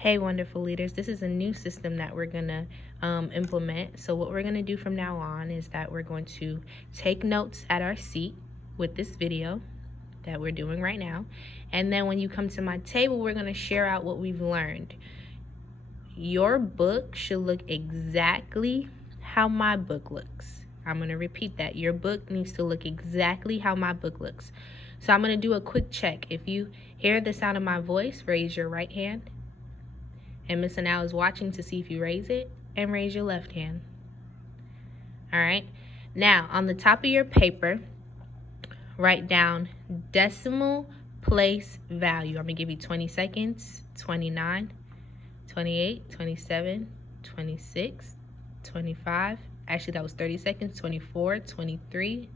Hey, wonderful leaders. This is a new system that we're going to implement. So what we're going to do from now on is that we're going to take notes at our seat with this video that we're doing right now. And then when you come to my table, we're going to share out what we've learned. Your book should look exactly how my book looks. I'm going to repeat that. Your book needs to look exactly how my book looks. So I'm going to do a quick check. If you hear the sound of my voice, raise your right hand. And Miss Anal is watching to see if you raise it, and raise your left hand. All right. Now, on the top of your paper, write down decimal place value. I'm going to give you 20 seconds. 29, 28, 27, 26, 25. Actually, that was 30 seconds. 24, 23,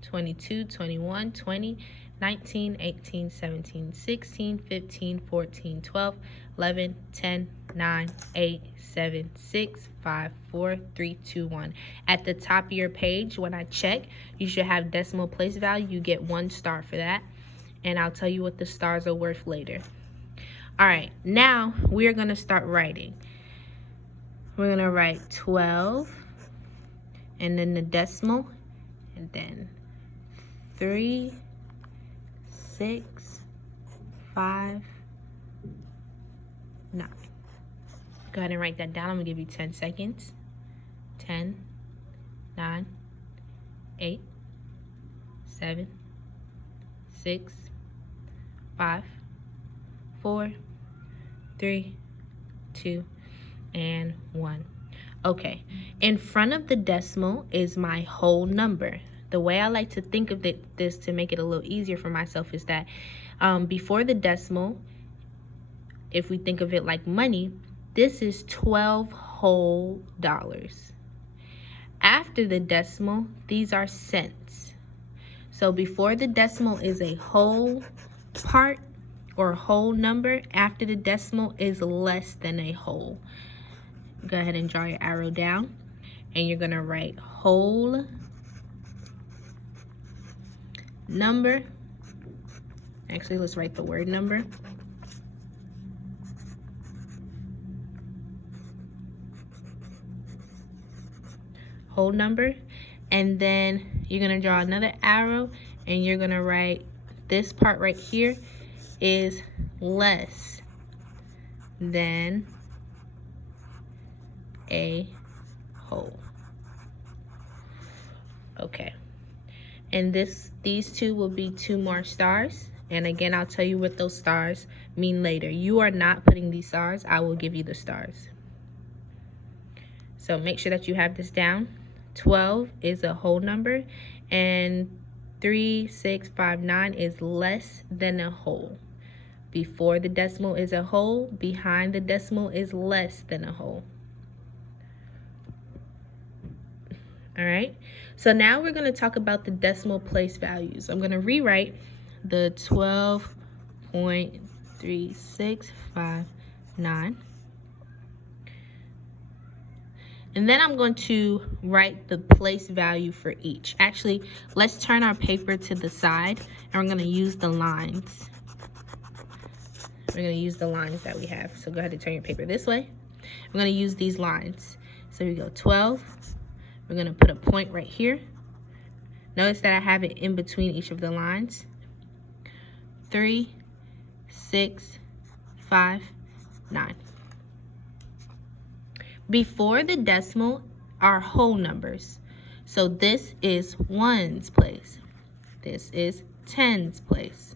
22, 21, 20, 19, 18, 17, 16, 15, 14, 12, 11, 10, 9, 8, 7, 6, 5, 4, 3, 2, 1. At the top of your page, when I check, you should have decimal place value. You get 1 star for that. And I'll tell you what the stars are worth later. All right, now we're going to start writing. We're going to write 12, and then the decimal, and then 3, 6, 5, 9. Go ahead and write that down. I'm going to give you 10 seconds. 10, 9, 8, 7, 6, 5, 4, 3, 2, and 1. Okay, in front of the decimal is my whole number. The way I like to think of this to make it a little easier for myself is that before the decimal, if we think of it like money, this is 12 whole dollars. After the decimal, these are cents. So before the decimal is a whole part or whole number. After the decimal is less than a whole. Go ahead and draw your arrow down, and you're going to write whole number. Actually, let's write the word number. Whole number. And then you're going to draw another arrow, and you're going to write this part right here is less than a whole. Okay. And these two will be 2 more stars. And again, I'll tell you what those stars mean later. You are not putting these stars. I will give you the stars. So make sure that you have this down. 12 is a whole number, and 3, 6, 5, 9 is less than a whole. Before the decimal is a whole, behind the decimal is less than a whole. All right, so now we're going to talk about the decimal place values. I'm going to rewrite the 12.3659. And then I'm going to write the place value for each. Actually, let's turn our paper to the side, and we're going to use the lines. We're going to use the lines that we have. So go ahead and turn your paper this way. We're going to use these lines. So we go 12. We're going to put a point right here. Notice that I have it in between each of the lines. 3, 6, 5, 9. Before the decimal are whole numbers. So this is 1's place. This is 10's place.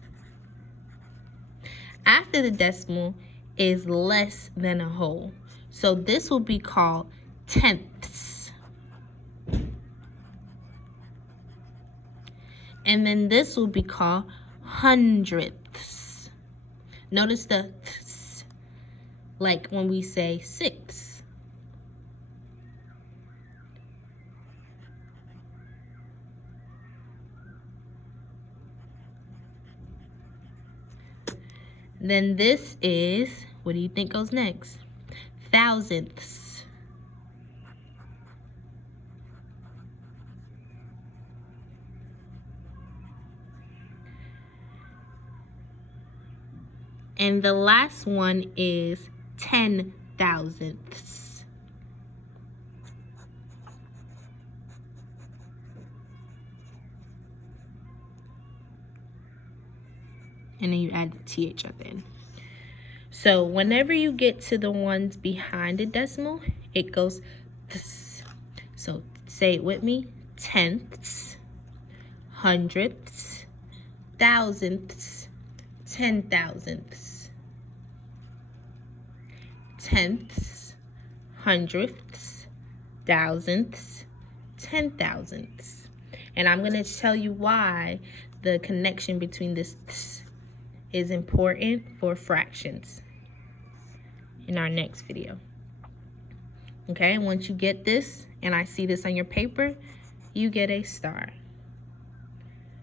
After the decimal is less than a whole. So this will be called tenths. And then this will be called hundredths. Notice the ths, like when we say 6. Then this is, what do you think goes next? Thousandths. And the last one is 10 thousandths. And then you add the TH at the end. So whenever you get to the ones behind the decimal, it goes th. So say it with me: tenths, hundredths, thousandths, 10 thousandths. Tenths, hundredths, thousandths, 10 thousandths. And I'm going to tell you why the connection between this th is important for fractions in our next video. Okay, once you get this and I see this on your paper, you get a star.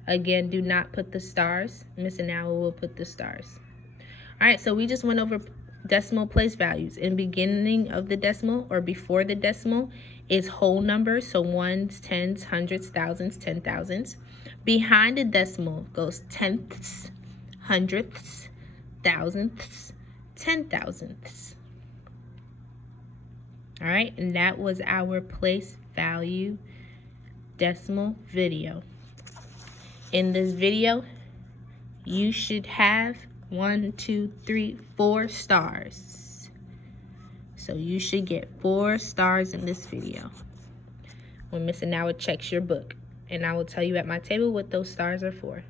Again, do not put the stars. Miss Anawa will put the stars. All right, so we just went over decimal place values. In the beginning of the decimal or before the decimal is whole numbers, so ones, tens, hundreds, thousands, 10 thousands. Behind the decimal goes tenths, hundredths, thousandths, 10 thousandths. All right, and that was our place value decimal video. In this video, you should have 1, 2, 3, 4 stars. So you should get 4 stars in this video when Miss Anawa checks your book. And I will tell you at my table what those stars are for.